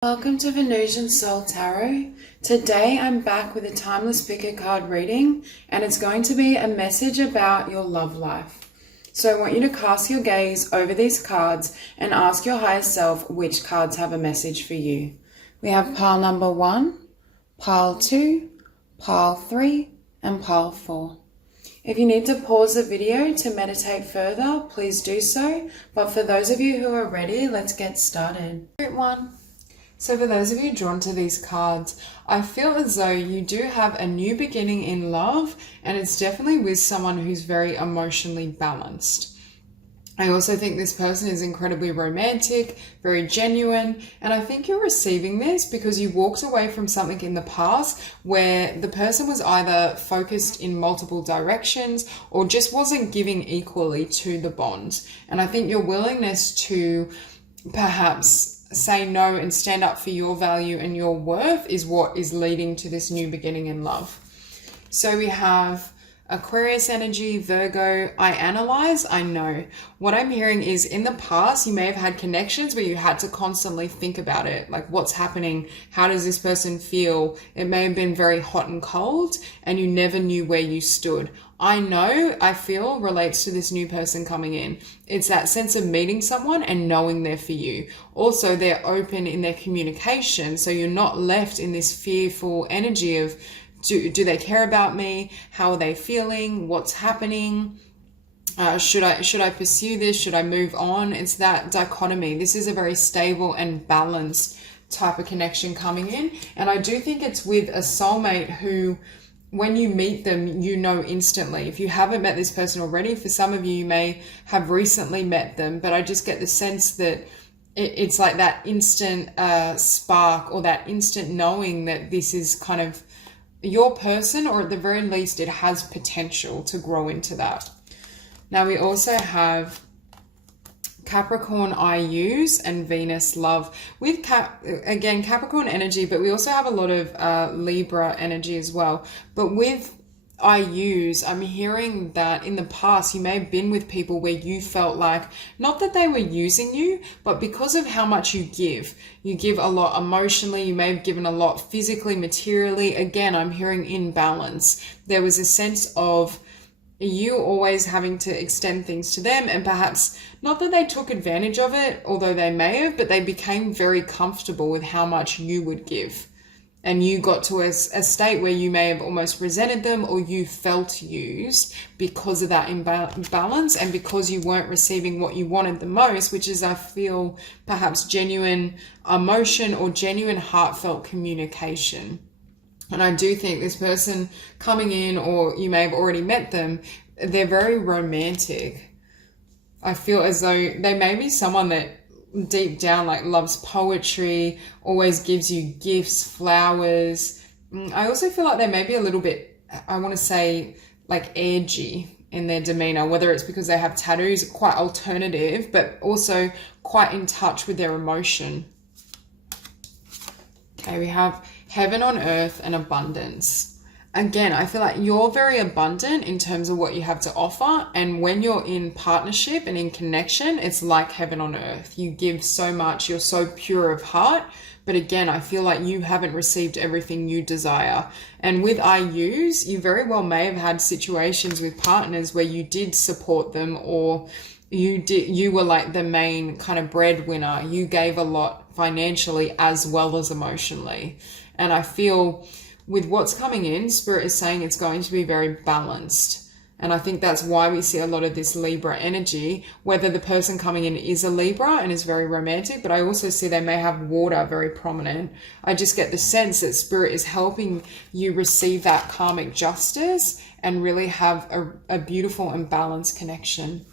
Welcome to Venusian Soul Tarot. Today I'm back with a timeless picker card reading, and it's going to be a message about your love life. So I want you to cast your gaze over these cards and ask your higher self which cards have a message for you. We have pile number 1, pile 2, pile 3, and pile 4. If you need to pause the video to meditate further, please do so. But for those of you who are ready, let's get started. Group 1. So for those of you drawn to these cards, I feel as though you do have a new beginning in love, and it's definitely with someone who's very emotionally balanced. I also think this person is incredibly romantic, very genuine, and I think you're receiving this because you walked away from something in the past where the person was either focused in multiple directions or just wasn't giving equally to the bond. And I think your willingness to perhaps say no and stand up for your value and your worth is what is leading to this new beginning in love. So we have Aquarius energy, Virgo. I analyze, I know. What I'm hearing is in the past, you may have had connections where you had to constantly think about it. Like, what's happening? How does this person feel? It may have been very hot and cold and you never knew where you stood. I know, I feel relates to this new person coming in. It's that sense of meeting someone and knowing they're for you. Also, they're open in their communication. So you're not left in this fearful energy of, do they care about me? How are they feeling? What's happening? Should I pursue this? Should I move on? It's that dichotomy. This is a very stable and balanced type of connection coming in. And I do think it's with a soulmate who, when you meet them, you know instantly. If you haven't met this person already, for some of you may have recently met them, but I just get the sense that it's like that instant spark or that instant knowing that this is kind of your person, or at the very least it has potential to grow into that. Now we also have Capricorn IUs and Venus love with again Capricorn energy, but we also have a lot of Libra energy as well. But with IUs, I'm hearing that in the past you may have been with people where you felt like, not that they were using you, but because of how much you give a lot emotionally, you may have given a lot physically, materially. Again, I'm hearing imbalance. There was a sense of you always having to extend things to them, and perhaps not that they took advantage of it, although they may have, but they became very comfortable with how much you would give. And you got to a state where you may have almost resented them, or you felt used because of that imbalance and because you weren't receiving what you wanted the most, which is, I feel, perhaps genuine emotion or genuine heartfelt communication. And I do think this person coming in, or you may have already met them, they're very romantic. I feel as though they may be someone that deep down like loves poetry, always gives you gifts, flowers. I also feel like they may be a little bit, I want to say, like edgy in their demeanor, whether it's because they have tattoos, quite alternative, but also quite in touch with their emotion. Okay, we have heaven on earth and abundance. Again, I feel like you're very abundant in terms of what you have to offer. And when you're in partnership and in connection, it's like heaven on earth. You give so much, you're so pure of heart. But again, I feel like you haven't received everything you desire. And with IUs, you very well may have had situations with partners where you did support them, or you were like the main kind of breadwinner. You gave a lot financially as well as emotionally. And I feel with what's coming in, Spirit is saying it's going to be very balanced. And I think that's why we see a lot of this Libra energy, whether the person coming in is a Libra and is very romantic, but I also see they may have water very prominent. I just get the sense that Spirit is helping you receive that karmic justice and really have a beautiful and balanced connection.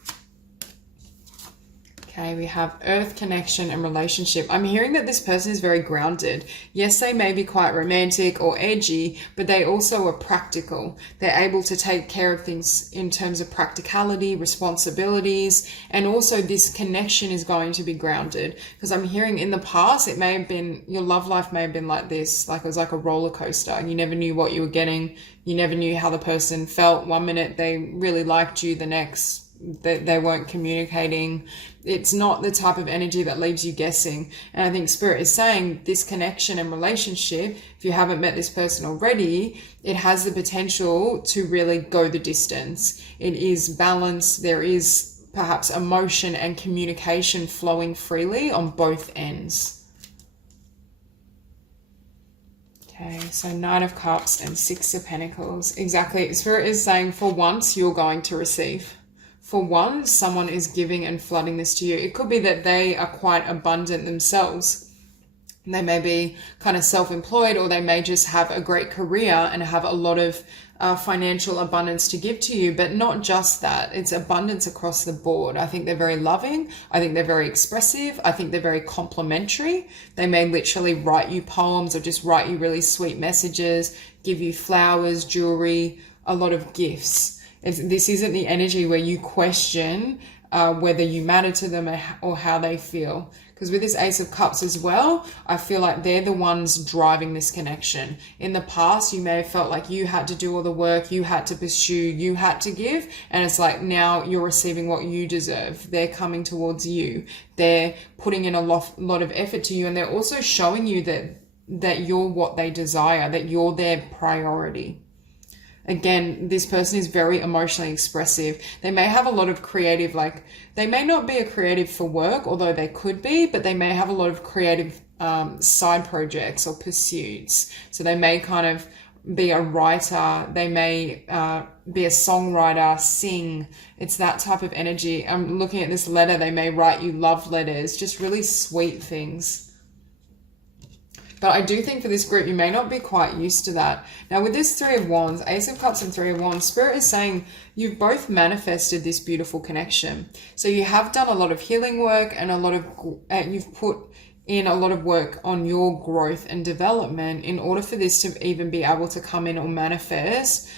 Okay, we have earth connection and relationship. I'm hearing that this person is very grounded. Yes, they may be quite romantic or edgy, but they also are practical. They're able to take care of things in terms of practicality, responsibilities, and also this connection is going to be grounded. Because I'm hearing in the past, it may have been, your love life may have been like this, like it was like a roller coaster, and you never knew what you were getting. You never knew how the person felt. One minute they really liked you, the next they weren't communicating. It's not the type of energy that leaves you guessing. And I think Spirit is saying this connection and relationship, if you haven't met this person already, it has the potential to really go the distance. It is balanced. There is perhaps emotion and communication flowing freely on both ends. Okay, so Knight of Cups and Six of Pentacles. Exactly. Spirit is saying for once you're going to receive. For once, someone is giving and flooding this to you. It could be that they are quite abundant themselves. They may be kind of self-employed, or they may just have a great career and have a lot of financial abundance to give to you, but not just that. It's abundance across the board. I think they're very loving. I think they're very expressive. I think they're very complimentary. They may literally write you poems or just write you really sweet messages, give you flowers, jewelry, a lot of gifts. This isn't the energy where you question whether you matter to them or how they feel. Because with this Ace of Cups as well, I feel like they're the ones driving this connection. In the past, you may have felt like you had to do all the work, you had to pursue, you had to give. And it's like now you're receiving what you deserve. They're coming towards you. They're putting in a lot of effort to you. And they're also showing you that you're what they desire, that you're their priority. Again, this person is very emotionally expressive. They may have a lot of creative, they may not be a creative for work, although they could be, but they may have a lot of creative side projects or pursuits. So they may kind of be a writer. They may be a songwriter, sing. It's that type of energy. I'm looking at this letter. They may write you love letters, just really sweet things. But I do think for this group, you may not be quite used to that. Now, with this Three of Wands, Ace of Cups and Three of Wands, Spirit is saying you've both manifested this beautiful connection. So you have done a lot of healing work and you've put in a lot of work on your growth and development in order for this to even be able to come in or manifest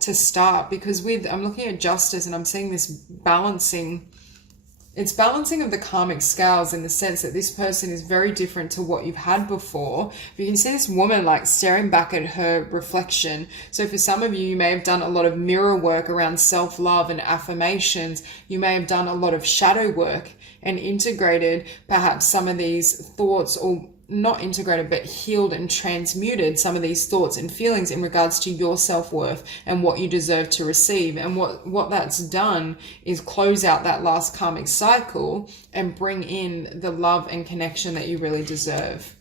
to start. Because I'm looking at Justice and I'm seeing this balancing. It's balancing of the karmic scales in the sense that this person is very different to what you've had before. You can see this woman staring back at her reflection. So for some of you, you may have done a lot of mirror work around self-love and affirmations. You may have done a lot of shadow work and integrated perhaps some of these thoughts, or not integrated, but healed and transmuted some of these thoughts and feelings in regards to your self-worth and what you deserve to receive. And what that's done is close out that last karmic cycle and bring in the love and connection that you really deserve.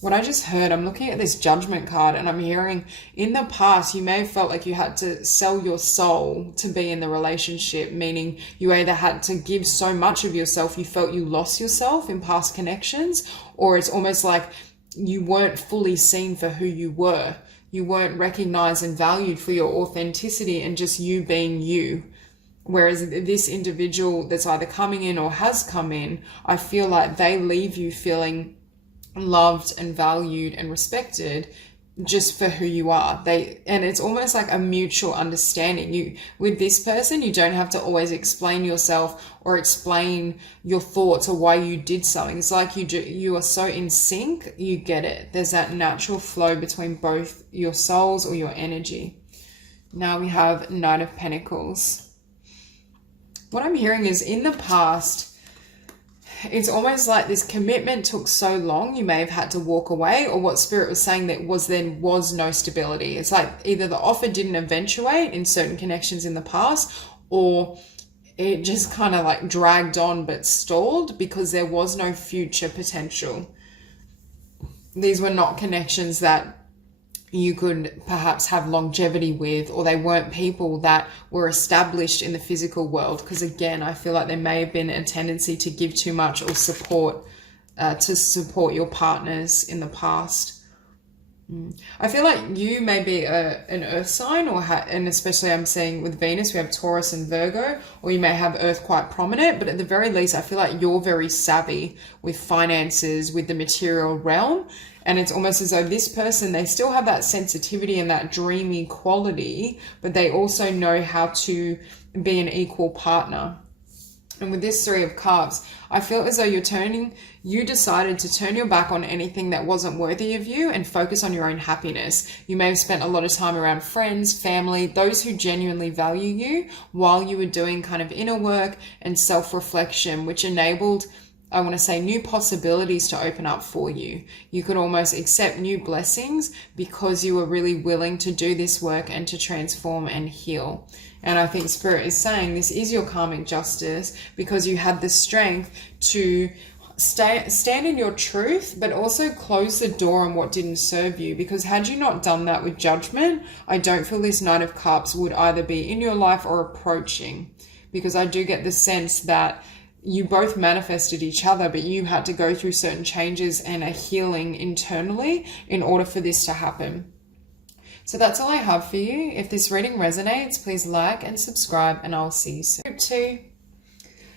What I just heard, I'm looking at this Judgment card and I'm hearing in the past, you may have felt like you had to sell your soul to be in the relationship, meaning you either had to give so much of yourself, you felt you lost yourself in past connections, or it's almost like you weren't fully seen for who you were. You weren't recognized and valued for your authenticity and just you being you. Whereas this individual that's either coming in or has come in, I feel like they leave you feeling loved and valued and respected just for who you are. And it's almost like a mutual understanding. With this person, you don't have to always explain yourself or explain your thoughts or why you did something. It's like you are so in sync, you get it. There's that natural flow between both your souls or your energy. Now we have Knight of Pentacles. What I'm hearing is in the past, it's almost like this commitment took so long, you may have had to walk away, or what Spirit was saying that was no stability. It's like either the offer didn't eventuate in certain connections in the past, or it just kind of dragged on but stalled because there was no future potential. These were not connections that you could perhaps have longevity with, or they weren't people that were established in the physical world. Because again, I feel like there may have been a tendency to give too much or support your partners in the past. I feel like you may be an earth sign, and especially I'm seeing with Venus, we have Taurus and Virgo, or you may have earth quite prominent, but at the very least, I feel like you're very savvy with finances, with the material realm. And it's almost as though this person, they still have that sensitivity and that dreamy quality, but they also know how to be an equal partner. And with this Three of Cups, I feel as though you decided to turn your back on anything that wasn't worthy of you and focus on your own happiness. You may have spent a lot of time around friends, family, those who genuinely value you while you were doing kind of inner work and self-reflection, which enabled, I want to say, new possibilities to open up for you. You could almost accept new blessings because you were really willing to do this work and to transform and heal. And I think Spirit is saying this is your karmic justice because you had the strength to stand in your truth, but also close the door on what didn't serve you. Because had you not done that with judgment, I don't feel this Knight of Cups would either be in your life or approaching. Because I do get the sense that you both manifested each other, but you had to go through certain changes and a healing internally in order for this to happen. So that's all I have for you. If this reading resonates, please like and subscribe, and I'll see you soon. Group 2.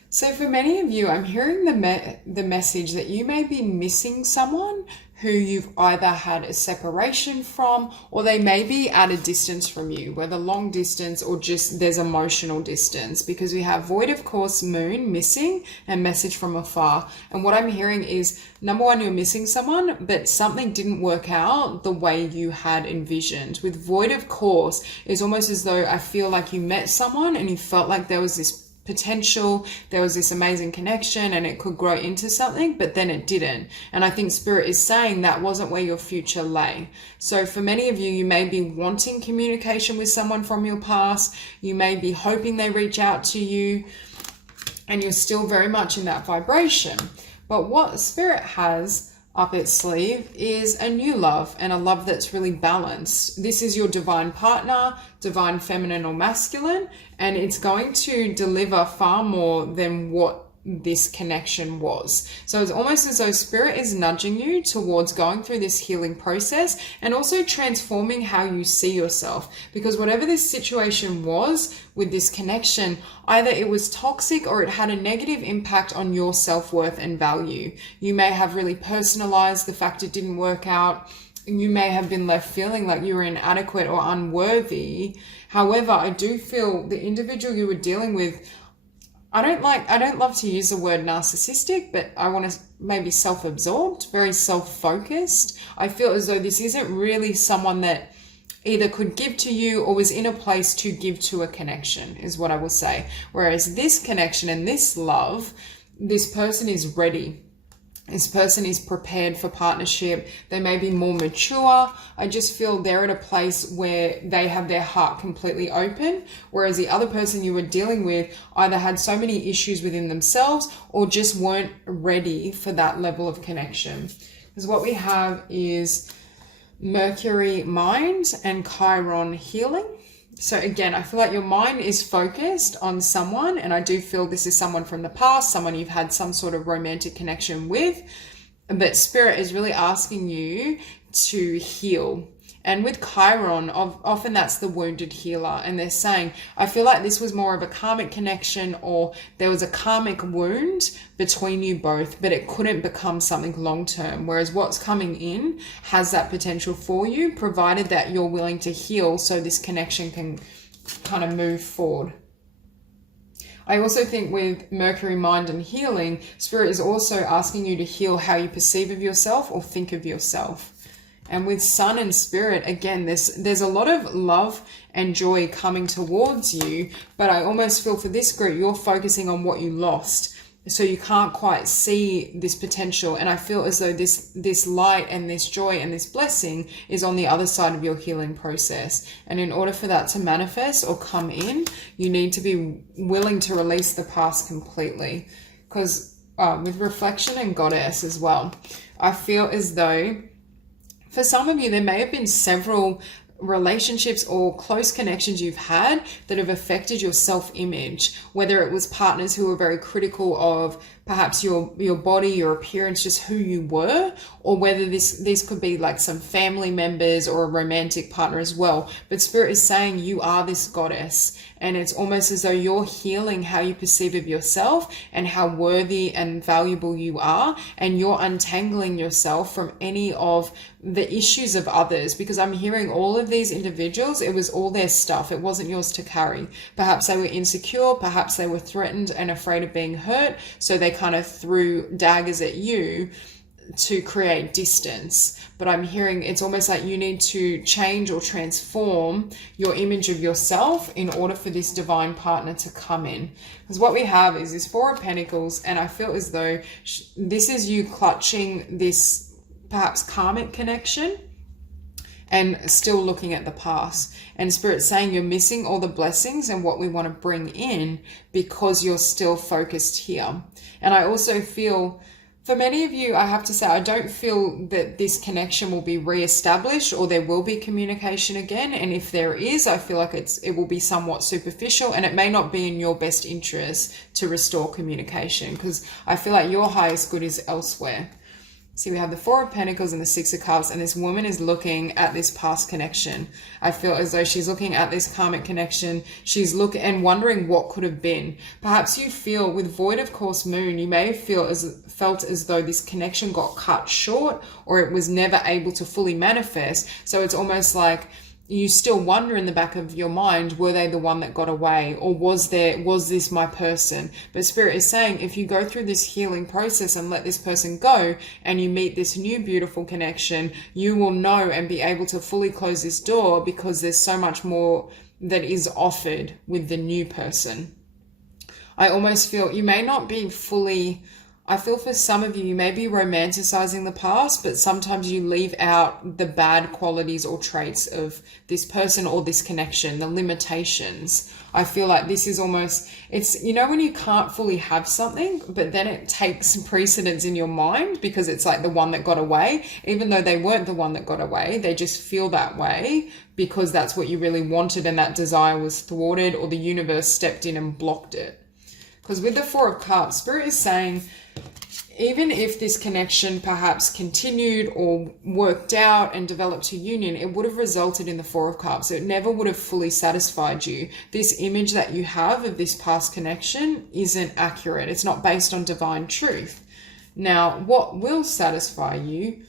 So for many of you, I'm hearing the message that you may be missing someone who you've either had a separation from, or they may be at a distance from you, whether long distance or just there's emotional distance, because we have Void of Course, Moon, missing, and message from afar. And what I'm hearing is, number one, you're missing someone, but something didn't work out the way you had envisioned. With Void of Course, it's almost as though I feel like you met someone and you felt like there was this potential, there was this amazing connection and it could grow into something, but then it didn't. And I think Spirit is saying that wasn't where your future lay. So for many of you, you may be wanting communication with someone from your past. You may be hoping they reach out to you, and you're still very much in that vibration. But what Spirit has up its sleeve is a new love, and a love that's really balanced. This is your divine partner, divine feminine or masculine, and it's going to deliver far more than what this connection was. So it's almost as though Spirit is nudging you towards going through this healing process and also transforming how you see yourself, because whatever this situation was with this connection, either it was toxic or it had a negative impact on your self-worth and value. You may have really personalized the fact it didn't work out. You may have been left feeling like you were inadequate or unworthy. However, I do feel the individual you were dealing with, I don't love to use the word narcissistic, but I want to maybe self-absorbed, very self-focused. I feel as though this isn't really someone that either could give to you or was in a place to give to a connection, is what I will say. Whereas this connection and this love, this person is ready. This person is prepared for partnership. They may be more mature. I just feel they're at a place where they have their heart completely open, whereas the other person you were dealing with either had so many issues within themselves or just weren't ready for that level of connection. Because what we have is Mercury, mind, and Chiron, healing. So again, I feel like your mind is focused on someone, and I do feel this is someone from the past, someone you've had some sort of romantic connection with, but Spirit is really asking you to heal. And with Chiron, often that's the wounded healer, and they're saying, I feel like this was more of a karmic connection, or there was a karmic wound between you both, but it couldn't become something long-term. Whereas what's coming in has that potential for you, provided that you're willing to heal so this connection can kind of move forward. I also think with Mercury, mind, and healing, Spirit is also asking you to heal how you perceive of yourself or think of yourself. And with Sun and Spirit, again, there's a lot of love and joy coming towards you, but I almost feel for this group, you're focusing on what you lost. So you can't quite see this potential. And I feel as though this light and this joy and this blessing is on the other side of your healing process. And in order for that to manifest or come in, you need to be willing to release the past completely. Because with reflection and goddess as well, I feel as though for some of you, there may have been several relationships or close connections you've had that have affected your self-image, whether it was partners who were very critical of perhaps your body, your appearance, just who you were, or whether these could be like some family members or a romantic partner as well. But Spirit is saying you are this goddess, and it's almost as though you're healing how you perceive of yourself and how worthy and valuable you are, and you're untangling yourself from any of the issues of others, because I'm hearing all of these individuals, it was all their stuff. It wasn't yours to carry. Perhaps they were insecure, perhaps they were threatened and afraid of being hurt, so they kind of threw daggers at you to create distance. But I'm hearing it's almost like you need to change or transform your image of yourself in order for this divine partner to come in. Because what we have is this Four of Pentacles, and I feel as though this is you clutching this perhaps karmic connection and still looking at the past. And Spirit's saying you're missing all the blessings and what we want to bring in because you're still focused here. And I also feel, for many of you, I have to say, I don't feel that this connection will be reestablished or there will be communication again. And if there is, I feel like it will be somewhat superficial, and it may not be in your best interest to restore communication, because I feel like your highest good is elsewhere. See, we have the Four of Pentacles and the Six of Cups, and this woman is looking at this past connection. I feel as though she's looking at this karmic connection. She's looking and wondering what could have been. Perhaps you feel with Void of Course Moon, you may felt as though this connection got cut short, or it was never able to fully manifest. So it's almost like you still wonder in the back of your mind, were they the one that got away, or was this my person? But Spirit is saying, if you go through this healing process and let this person go, and you meet this new beautiful connection, you will know and be able to fully close this door, because there's so much more that is offered with the new person. I almost feel you may not be fully, I feel for some of you, you may be romanticizing the past, but sometimes you leave out the bad qualities or traits of this person or this connection, the limitations. I feel like this is almost, it's, you know, when you can't fully have something, but then it takes precedence in your mind because it's like the one that got away, even though they weren't the one that got away, they just feel that way because that's what you really wanted and that desire was thwarted, or the universe stepped in and blocked it. Because with the Four of Cups, Spirit is saying, even if this connection perhaps continued or worked out and developed to union, it would have resulted in the Four of Cups. It never would have fully satisfied you. This image that you have of this past connection isn't accurate. It's not based on divine truth. Now, what will satisfy you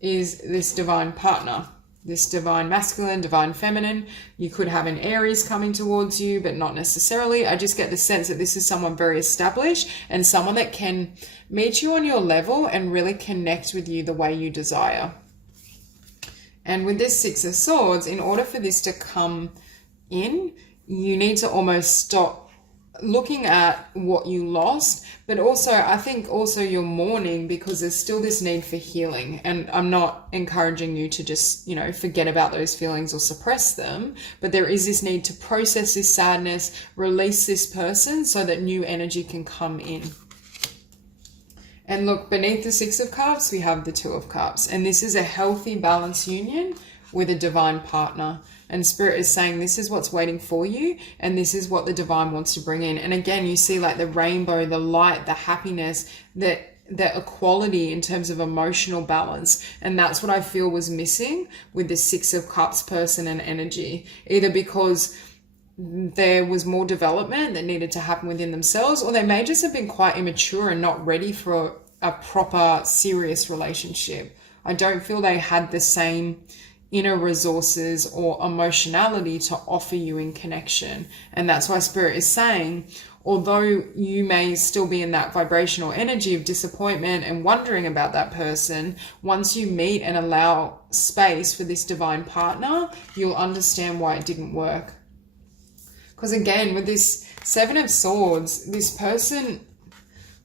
is this divine partner, this divine masculine, divine feminine. You could have an Aries coming towards you, but not necessarily. I just get the sense that this is someone very established and someone that can meet you on your level and really connect with you the way you desire. And with this Six of Swords, in order for this to come in, you need to almost stop looking at what you lost, but also I think also you're mourning because there's still this need for healing. And I'm not encouraging you to just, you know, forget about those feelings or suppress them, but there is this need to process this sadness, release this person so that new energy can come in. And look, beneath the Six of Cups, we have the Two of Cups, and this is a healthy, balanced union with a divine partner. And Spirit is saying this is what's waiting for you, and this is what the divine wants to bring in. And again, you see like the rainbow, the light, the happiness, the equality in terms of emotional balance. And that's what I feel was missing with the Six of Cups person and energy, either because there was more development that needed to happen within themselves, or they may just have been quite immature and not ready for a proper, serious relationship. I don't feel they had the same inner resources or emotionality to offer you in connection. And that's why Spirit is saying, although you may still be in that vibrational energy of disappointment and wondering about that person, once you meet and allow space for this divine partner, you'll understand why it didn't work. Because again, with this Seven of Swords, this person,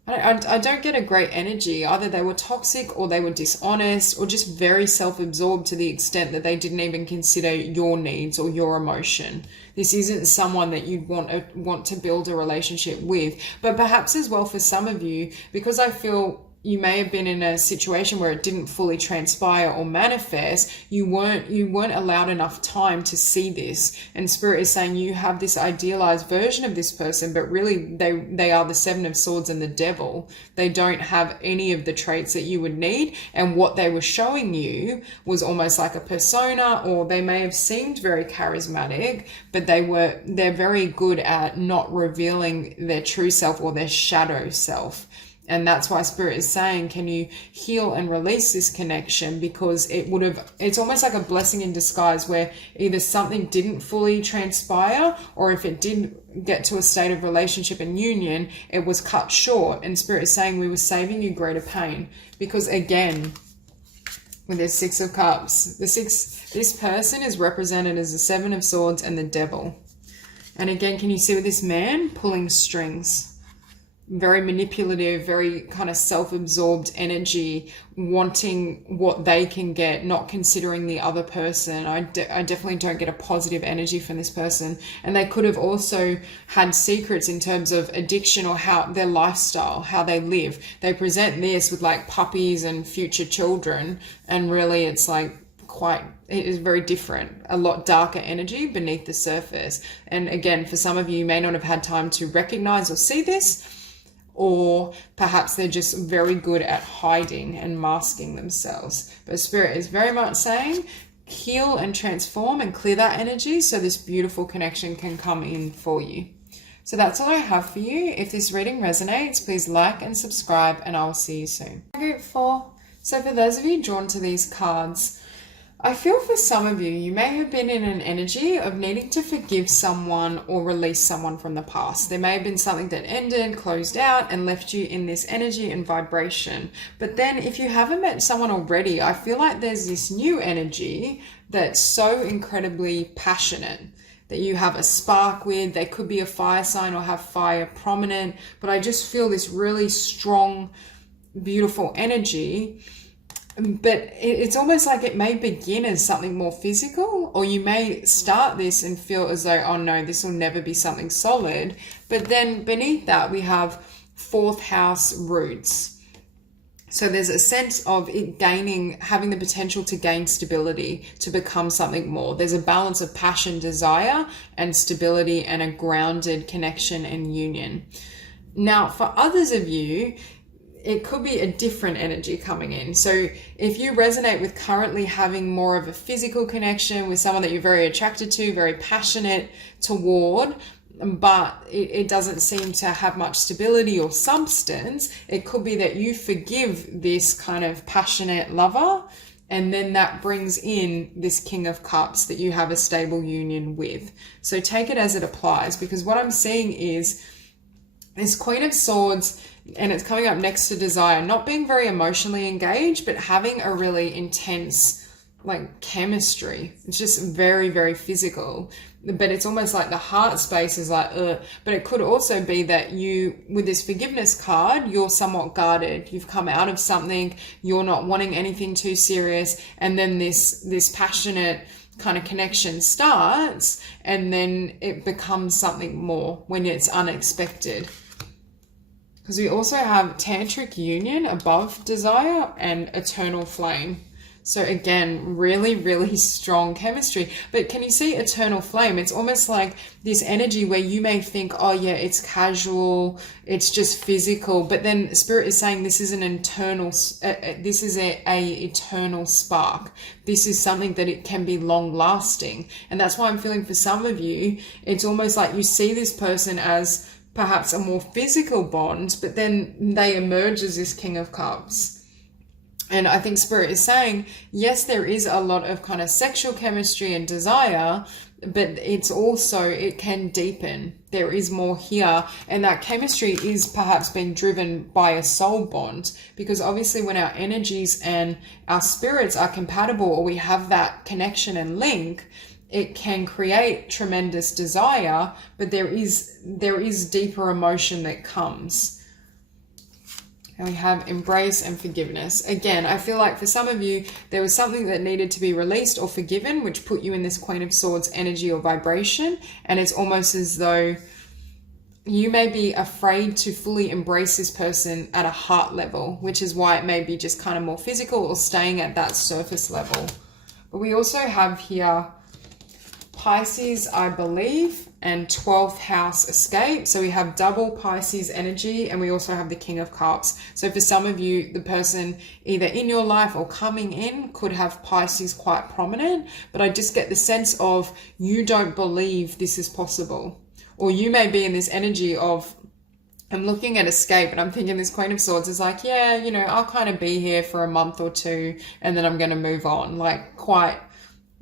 I don't get a great energy. Either they were toxic or they were dishonest or just very self-absorbed to the extent that they didn't even consider your needs or your emotion. This isn't someone that you'd want to build a relationship with. But perhaps as well for some of you, because I feel you may have been in a situation where it didn't fully transpire or manifest. You weren't allowed enough time to see this. And Spirit is saying you have this idealized version of this person, but really they are the Seven of Swords and the Devil. They don't have any of the traits that you would need. And what they were showing you was almost like a persona, or they may have seemed very charismatic, but they're very good at not revealing their true self or their shadow self. And that's why Spirit is saying, can you heal and release this connection? Because it's almost like a blessing in disguise, where either something didn't fully transpire, or if it did get to a state of relationship and union, it was cut short. And Spirit is saying, we were saving you greater pain. Because again, with this Six of Cups, this person is represented as the Seven of Swords and the Devil. And again, can you see with this man pulling strings? Very manipulative, very kind of self-absorbed energy, wanting what they can get, not considering the other person. I definitely don't get a positive energy from this person. And they could have also had secrets in terms of addiction, or how their lifestyle, how they live. They present this with like puppies and future children, and really it's like it is very different, a lot darker energy beneath the surface. And again, for some of you, you may not have had time to recognize or see this, or perhaps they're just very good at hiding and masking themselves. But Spirit is very much saying, heal and transform and clear that energy so this beautiful connection can come in for you. So that's all I have for you. If this reading resonates, please like and subscribe, and I will see you soon. Group 4. So for those of you drawn to these cards, I feel for some of you, you may have been in an energy of needing to forgive someone or release someone from the past. There may have been something that ended, closed out, and left you in this energy and vibration. But then if you haven't met someone already, I feel like there's this new energy that's so incredibly passionate, that you have a spark with. They could be a fire sign or have fire prominent, but I just feel this really strong, beautiful energy. But it's almost like it may begin as something more physical, or you may start this and feel as though, oh no, this will never be something solid. But then beneath that, we have 4th house roots. So there's a sense of it having the potential to gain stability, to become something more. There's a balance of passion, desire, and stability, and a grounded connection and union. Now, for others of you, it could be a different energy coming in. So if you resonate with currently having more of a physical connection with someone that you're very attracted to, very passionate toward, but it doesn't seem to have much stability or substance, it could be that you forgive this kind of passionate lover, and then that brings in this King of Cups that you have a stable union with. So take it as it applies, because what I'm seeing is this Queen of Swords, and it's coming up next to desire, not being very emotionally engaged, but having a really intense like chemistry. It's just very, very physical, but it's almost like the heart space is like, but it could also be that you, with this forgiveness card, you're somewhat guarded. You've come out of something, you're not wanting anything too serious. And then this passionate kind of connection starts, and then it becomes something more when it's unexpected. Because we also have tantric union above desire and eternal flame. So again, really, really strong chemistry. But can you see eternal flame? It's almost like this energy where you may think, oh yeah, it's casual, it's just physical. But then Spirit is saying this is an internal, this is a eternal spark. This is something that it can be long lasting. And that's why I'm feeling for some of you, it's almost like you see this person as perhaps a more physical bond, but then they emerge as this King of Cups. And I think Spirit is saying, yes, there is a lot of kind of sexual chemistry and desire, but it's also, it can deepen. There is more here. And that chemistry is perhaps being driven by a soul bond, because obviously when our energies and our spirits are compatible, or we have that connection and link, it can create tremendous desire, but there is deeper emotion that comes. And we have embrace and forgiveness. Again, I feel like for some of you, there was something that needed to be released or forgiven, which put you in this Queen of Swords energy or vibration. And it's almost as though, you may be afraid to fully embrace this person at a heart level, which is why it may be just kind of more physical or staying at that surface level. But we also have here Pisces, I believe, and 12th house escape. So we have double Pisces energy, and we also have the King of Cups. So for some of you, the person either in your life or coming in could have Pisces quite prominent, but I just get the sense of you don't believe this is possible. Or you may be in this energy of, I'm looking at escape and I'm thinking this Queen of Swords is like, yeah, you know, I'll kind of be here for a month or two and then I'm going to move on. Like quite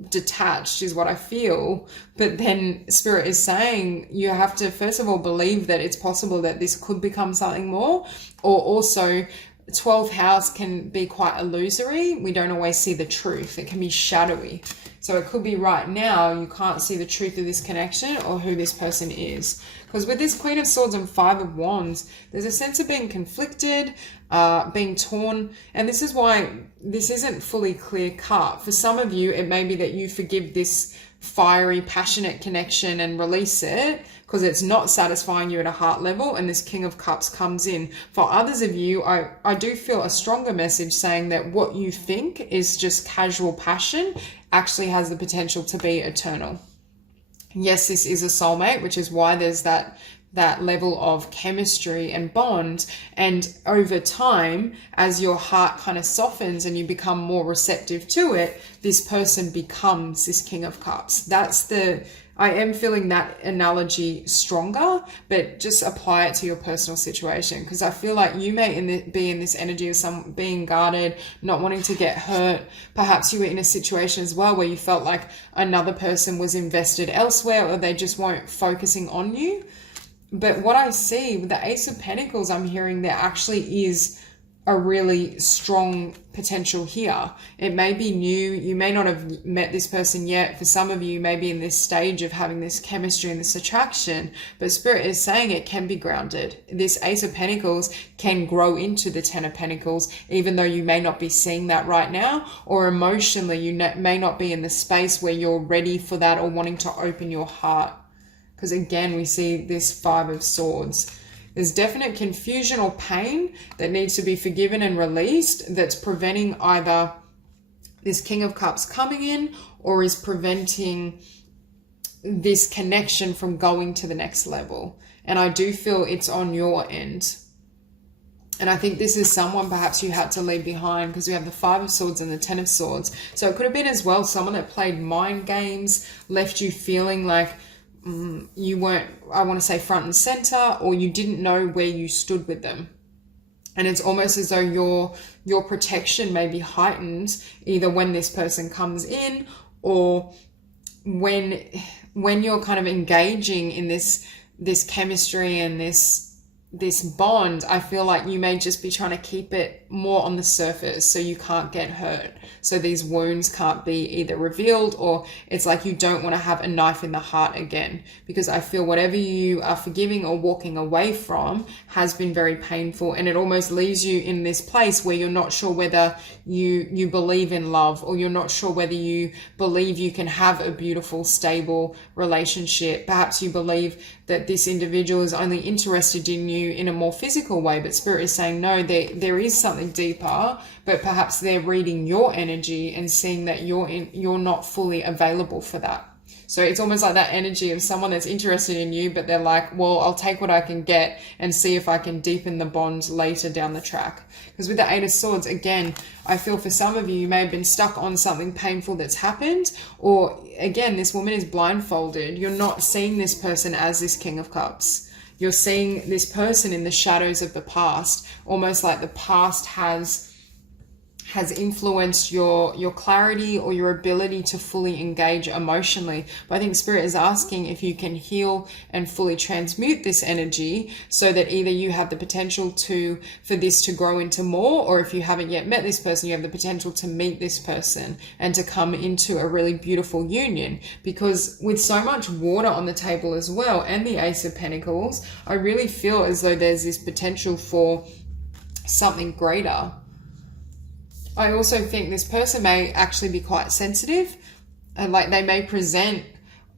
detached is what I feel. But then Spirit is saying you have to, first of all, believe that it's possible that this could become something more. Or also 12th house can be quite illusory. We don't always see the truth. It can be shadowy. So it could be right now you can't see the truth of this connection or who this person is. Because with this Queen of Swords and Five of Wands, there's a sense of being conflicted, being torn. And this is why this isn't fully clear cut. For some of you, it may be that you forgive this fiery, passionate connection and release it because it's not satisfying you at a heart level, and this King of Cups comes in. For others of you, I do feel a stronger message saying that what you think is just casual passion actually has the potential to be eternal. Yes, this is a soulmate, which is why there's that level of chemistry and bond. And over time, as your heart kind of softens and you become more receptive to it, this person becomes this King of Cups. I am feeling that analogy stronger, but just apply it to your personal situation. Because I feel like you may be in this energy of some being guarded, not wanting to get hurt. Perhaps you were in a situation as well where you felt like another person was invested elsewhere, or they just weren't focusing on you. But what I see with the Ace of Pentacles, I'm hearing there actually is a really strong potential here. It may be new. You may not have met this person yet. For some of you, maybe in this stage of having this chemistry and this attraction, but Spirit is saying it can be grounded. This Ace of Pentacles can grow into the Ten of Pentacles, even though you may not be seeing that right now, or emotionally you may not be in the space where you're ready for that or wanting to open your heart. Because again, we see this Five of Swords. There's definite confusion or pain that needs to be forgiven and released that's preventing either this King of Cups coming in or is preventing this connection from going to the next level. And I do feel it's on your end. And I think this is someone perhaps you had to leave behind, because we have the Five of Swords and the Ten of Swords. So it could have been as well someone that played mind games, left you feeling like you weren't, I want to say, front and center, or you didn't know where you stood with them. And it's almost as though your protection may be heightened either when this person comes in or when you're kind of engaging in this chemistry and this bond. I feel like you may just be trying to keep it more on the surface so you can't get hurt. So these wounds can't be either revealed, or it's like you don't want to have a knife in the heart again, because I feel whatever you are forgiving or walking away from has been very painful, and it almost leaves you in this place where you're not sure whether you believe in love, or you're not sure whether you believe you can have a beautiful, stable relationship. Perhaps you believe that this individual is only interested in you in a more physical way, but Spirit is saying no, there is something deeper, but perhaps they're reading your energy and seeing that you're not fully available for that. So it's almost like that energy of someone that's interested in you, but they're like, well, I'll take what I can get and see if I can deepen the bond later down the track. Because with the Eight of Swords, again, I feel for some of you may have been stuck on something painful that's happened, or again, this woman is blindfolded. You're not seeing this person as this King of Cups. You're seeing this person in the shadows of the past, almost like the past has influenced your clarity or your ability to fully engage emotionally. But I think Spirit is asking if you can heal and fully transmute this energy so that either you have the potential for this to grow into more, or if you haven't yet met this person, you have the potential to meet this person and to come into a really beautiful union. Because with so much water on the table as well, and the Ace of Pentacles, I really feel as though there's this potential for something greater. I also think this person may actually be quite sensitive, and like they may present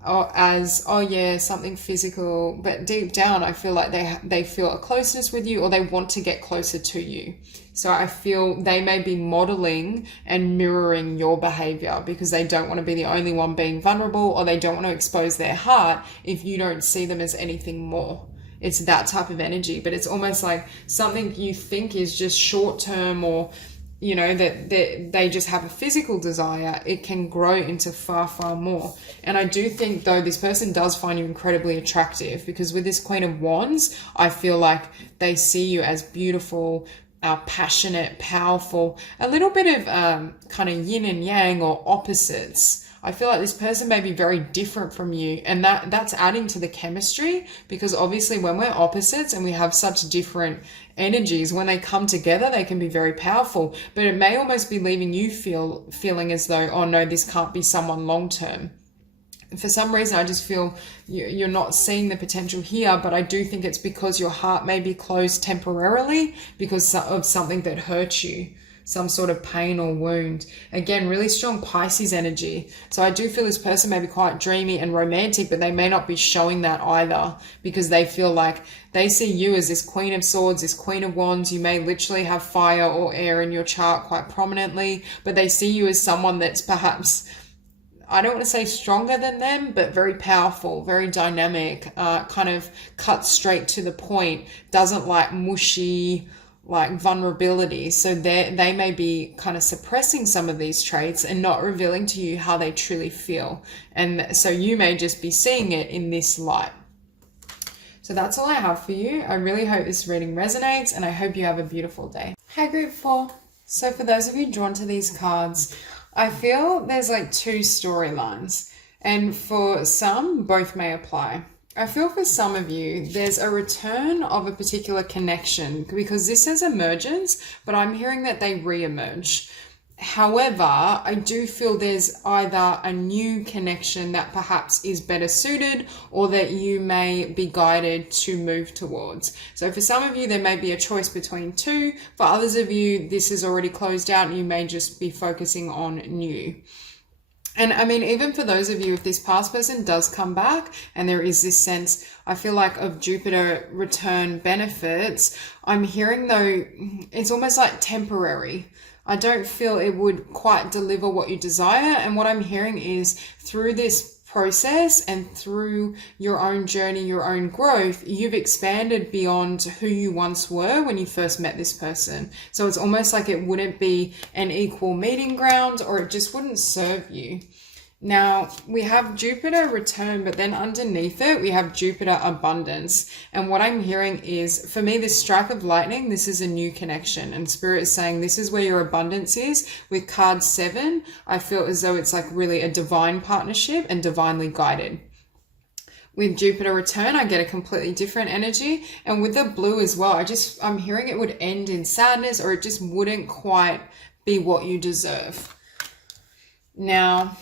as, oh yeah, something physical, but deep down I feel like they feel a closeness with you, or they want to get closer to you. So I feel they may be modeling and mirroring your behavior because they don't want to be the only one being vulnerable, or they don't want to expose their heart if you don't see them as anything more. It's that type of energy, but it's almost like something you think is just short term, or you know, that they just have a physical desire, it can grow into far, far more. And I do think, though, this person does find you incredibly attractive, because with this Queen of Wands, I feel like they see you as beautiful, passionate, powerful, a little bit of kind of yin and yang, or opposites. I feel like this person may be very different from you, and that's adding to the chemistry, because obviously when we're opposites and we have such different energies, when they come together, they can be very powerful, but it may almost be leaving you feeling as though, oh no, this can't be someone long term. For some reason, I just feel you're not seeing the potential here, but I do think it's because your heart may be closed temporarily because of something that hurt you. Some sort of pain or wound. Again, really strong Pisces energy. So I do feel this person may be quite dreamy and romantic, but they may not be showing that either, because they feel like they see you as this Queen of Swords, this Queen of Wands. You may literally have fire or air in your chart quite prominently, but they see you as someone that's perhaps, I don't want to say stronger than them, but very powerful, very dynamic, kind of cuts straight to the point, doesn't like mushy, like vulnerability. So they may be kind of suppressing some of these traits and not revealing to you how they truly feel. And so you may just be seeing it in this light. So that's all I have for you. I really hope this reading resonates, and I hope you have a beautiful day. Hey group 4. So for those of you drawn to these cards, I feel there's like two storylines, and for some, both may apply. I feel for some of you, there's a return of a particular connection, because this says emergence, but I'm hearing that they re-emerge. However, I do feel there's either a new connection that perhaps is better suited, or that you may be guided to move towards. So for some of you, there may be a choice between two. For others of you, this is already closed out and you may just be focusing on new. And I mean, even for those of you, if this past person does come back and there is this sense, I feel like, of Jupiter return benefits, I'm hearing though, it's almost like temporary. I don't feel it would quite deliver what you desire. And what I'm hearing is through this process and through your own journey, your own growth, you've expanded beyond who you once were when you first met this person. So it's almost like it wouldn't be an equal meeting ground, or it just wouldn't serve you. Now, we have Jupiter return, but then underneath it, we have Jupiter abundance. And what I'm hearing is, for me, this strike of lightning, this is a new connection. And Spirit is saying this is where your abundance is. With card 7, I feel as though it's like really a divine partnership and divinely guided. With Jupiter return, I get a completely different energy. And with the blue as well, I'm hearing it would end in sadness, or it just wouldn't quite be what you deserve. Now,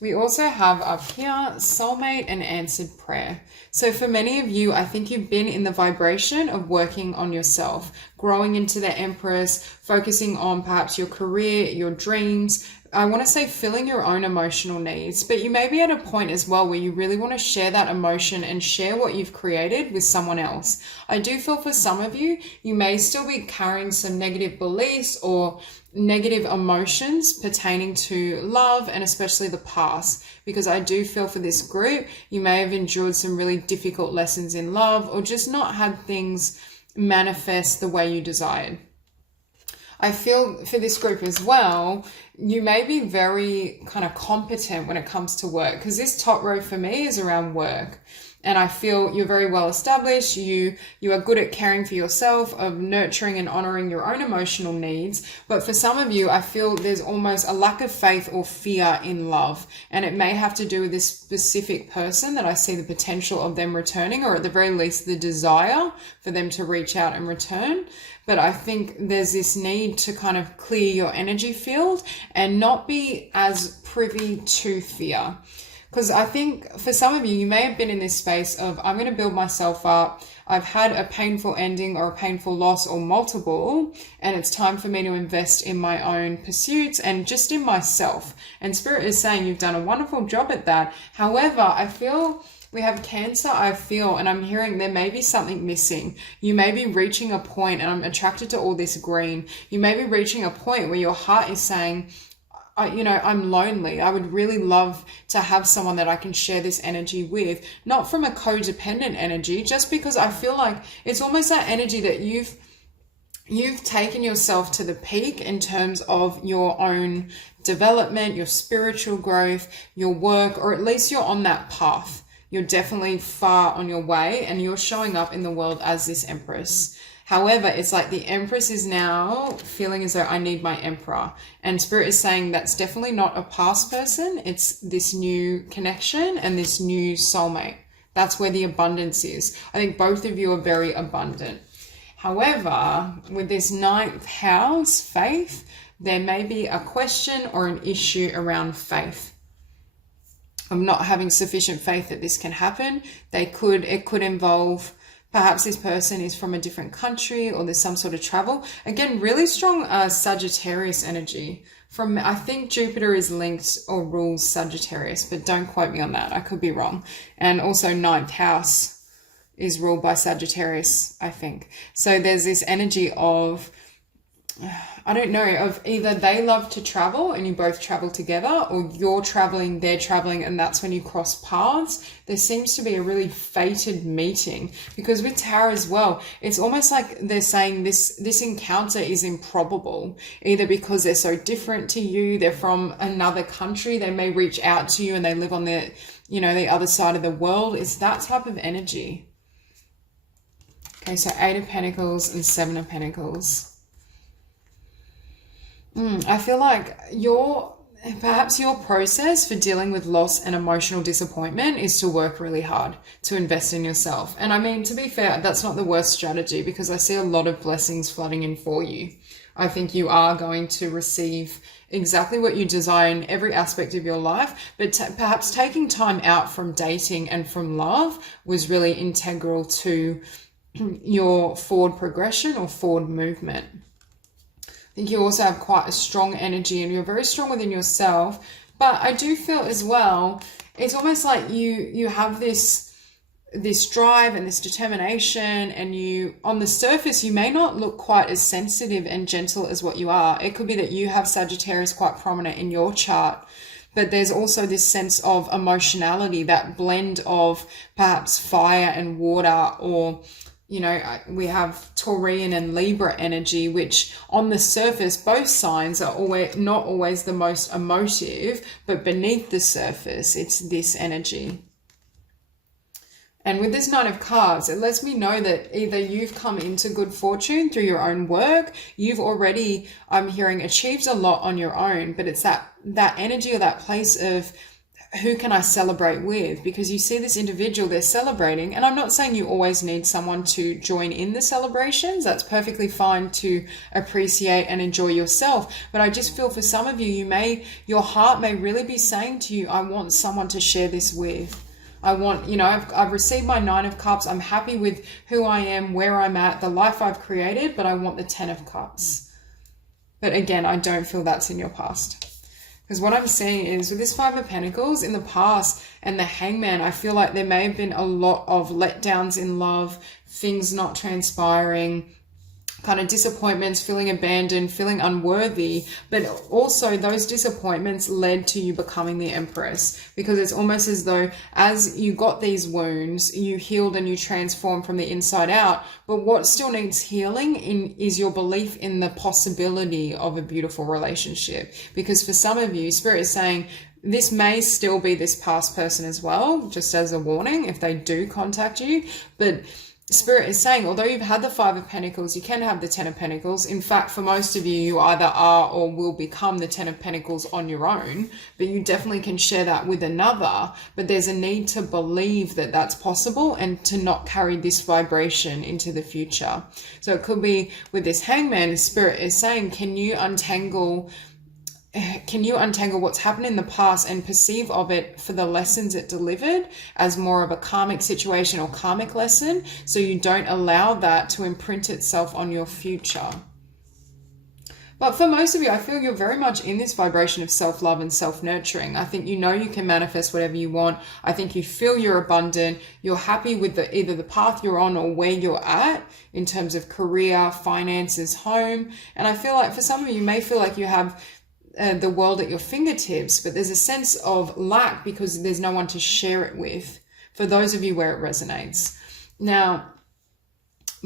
we also have up here soulmate and answered prayer. So for many of you, I think you've been in the vibration of working on yourself, growing into the Empress, focusing on perhaps your career, your dreams. I want to say filling your own emotional needs, but you may be at a point as well where you really want to share that emotion and share what you've created with someone else. I do feel for some of you, you may still be carrying some negative beliefs or negative emotions pertaining to love, and especially the past, because I do feel for this group, you may have endured some really difficult lessons in love, or just not had things manifest the way you desired. I feel for this group as well, you may be very kind of competent when it comes to work, because this top row for me is around work. And I feel you're very well established. You are good at caring for yourself, of nurturing and honoring your own emotional needs. But for some of you, I feel there's almost a lack of faith or fear in love. And it may have to do with this specific person that I see the potential of them returning, or at the very least the desire for them to reach out and return. But I think there's this need to kind of clear your energy field and not be as privy to fear. Because I think for some of you, you may have been in this space of, I'm going to build myself up. I've had a painful ending or a painful loss or multiple, and it's time for me to invest in my own pursuits and just in myself. And Spirit is saying you've done a wonderful job at that. However, I feel we have Cancer, and I'm hearing there may be something missing. You may be reaching a point, and I'm attracted to all this green. You may be reaching a point where your heart is saying, I'm lonely. I would really love to have someone that I can share this energy with, not from a codependent energy, just because I feel like it's almost that energy that you've taken yourself to the peak in terms of your own development, your spiritual growth, your work, or at least you're on that path. You're definitely far on your way, and you're showing up in the world as this Empress. However, it's like the Empress is now feeling as though I need my Emperor. And Spirit is saying that's definitely not a past person. It's this new connection and this new soulmate. That's where the abundance is. I think both of you are very abundant. However, with this 9th house, faith, there may be a question or an issue around faith. I'm not having sufficient faith that this can happen. It could involve, perhaps this person is from a different country or there's some sort of travel. Again, really strong Sagittarius energy. I think Jupiter is linked or rules Sagittarius, but don't quote me on that. I could be wrong. And also 9th house is ruled by Sagittarius, I think. So there's this energy of, of either they love to travel and you both travel together, or you're traveling, they're traveling, and that's when you cross paths. There seems to be a really fated meeting, because with Tarot as well, it's almost like they're saying this encounter is improbable, either because they're so different to you, they're from another country, they may reach out to you and they live on the other side of the world. It's that type of energy. Okay, so 8 of Pentacles and 7 of Pentacles. I feel like perhaps your process for dealing with loss and emotional disappointment is to work really hard, to invest in yourself. And I mean, to be fair, that's not the worst strategy, because I see a lot of blessings flooding in for you. I think you are going to receive exactly what you desire in every aspect of your life, but perhaps taking time out from dating and from love was really integral to your forward progression or forward movement. I think you also have quite a strong energy and you're very strong within yourself. But I do feel as well, it's almost like you have this drive and this determination, and you, on the surface, you may not look quite as sensitive and gentle as what you are. It could be that you have Sagittarius quite prominent in your chart, but there's also this sense of emotionality, that blend of perhaps fire and water, or we have Taurian and Libra energy, which on the surface, both signs are not always the most emotive, but beneath the surface, it's this energy. And with this 9 of Cups, it lets me know that either you've come into good fortune through your own work, you've already, I'm hearing, achieved a lot on your own, but it's that energy or that place of, who can I celebrate with? Because you see this individual, they're celebrating. And I'm not saying you always need someone to join in the celebrations. That's perfectly fine to appreciate and enjoy yourself. But I just feel for some of you, your heart may really be saying to you, I want someone to share this with. I've received my 9 of Cups. I'm happy with who I am, where I'm at, the life I've created, but I want the 10 of Cups. But again, I don't feel that's in your past. Because what I'm seeing is with this 5 of Pentacles in the past and the Hangman, I feel like there may have been a lot of letdowns in love, things not transpiring, kind of disappointments, feeling abandoned, feeling unworthy. But also those disappointments led to you becoming the Empress, because it's almost as though as you got these wounds, you healed and you transformed from the inside out. But what still needs healing is your belief in the possibility of a beautiful relationship. Because for some of you, Spirit is saying, this may still be this past person as well, just as a warning if they do contact you. But Spirit is saying, although you've had the 5 of Pentacles, you can have the 10 of Pentacles. In fact, for most of you, you either are or will become the 10 of Pentacles on your own, but you definitely can share that with another. But there's a need to believe that that's possible and to not carry this vibration into the future. So it could be with this Hangman, Spirit is saying, can you untangle can you untangle what's happened in the past and perceive of it for the lessons it delivered as more of a karmic situation or karmic lesson, so you don't allow that to imprint itself on your future? But for most of you, I feel you're very much in this vibration of self-love and self-nurturing. I think you know you can manifest whatever you want. I think you feel you're abundant. You're happy with either the path you're on or where you're at in terms of career, finances, home. And I feel like for some of you may feel like you have the world at your fingertips, but there's a sense of lack because there's no one to share it with, for those of you where it resonates. Now,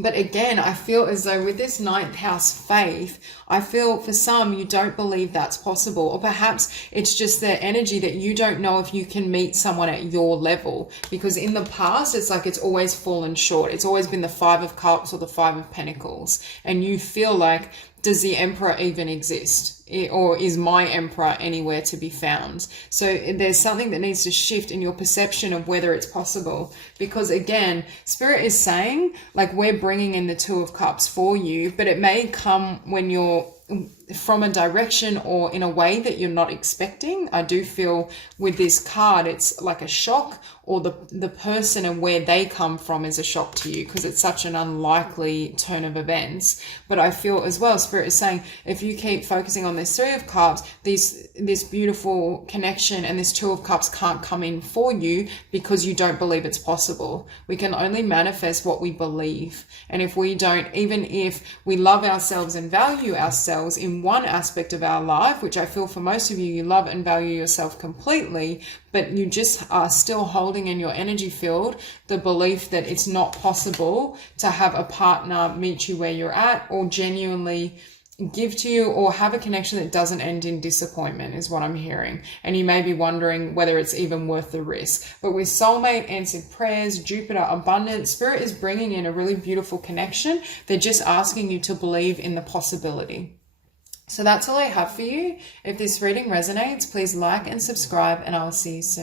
but again, I feel as though with this ninth house faith, I feel for some you don't believe that's possible, or perhaps it's just the energy that you don't know if you can meet someone at your level, because in the past it's like it's always fallen short. It's always been the 5 of Cups or the 5 of Pentacles, and you feel like, does the Emperor even exist? Or is my Emperor anywhere to be found? So there's something that needs to shift in your perception of whether it's possible. Because again, Spirit is saying, like, we're bringing in the 2 of Cups for you, but it may come when you're from a direction or in a way that you're not expecting. I do feel with this card, it's like a shock, or the person and where they come from is a shock to you because it's such an unlikely turn of events. But I feel as well, Spirit is saying, if you keep focusing on this 3 of Cups, this beautiful connection and this 2 of Cups can't come in for you because you don't believe it's possible. We can only manifest what we believe. And if we don't, even if we love ourselves and value ourselves in one aspect of our life, which I feel for most of you, you love and value yourself completely, but you just are still holding in your energy field the belief that it's not possible to have a partner meet you where you're at, or genuinely give to you, or have a connection that doesn't end in disappointment, is what I'm hearing. And you may be wondering whether it's even worth the risk. But with soulmate, answered prayers, Jupiter, abundance, Spirit is bringing in a really beautiful connection. They're just asking you to believe in the possibility. So that's all I have for you. If this reading resonates, please like and subscribe, and I will see you soon.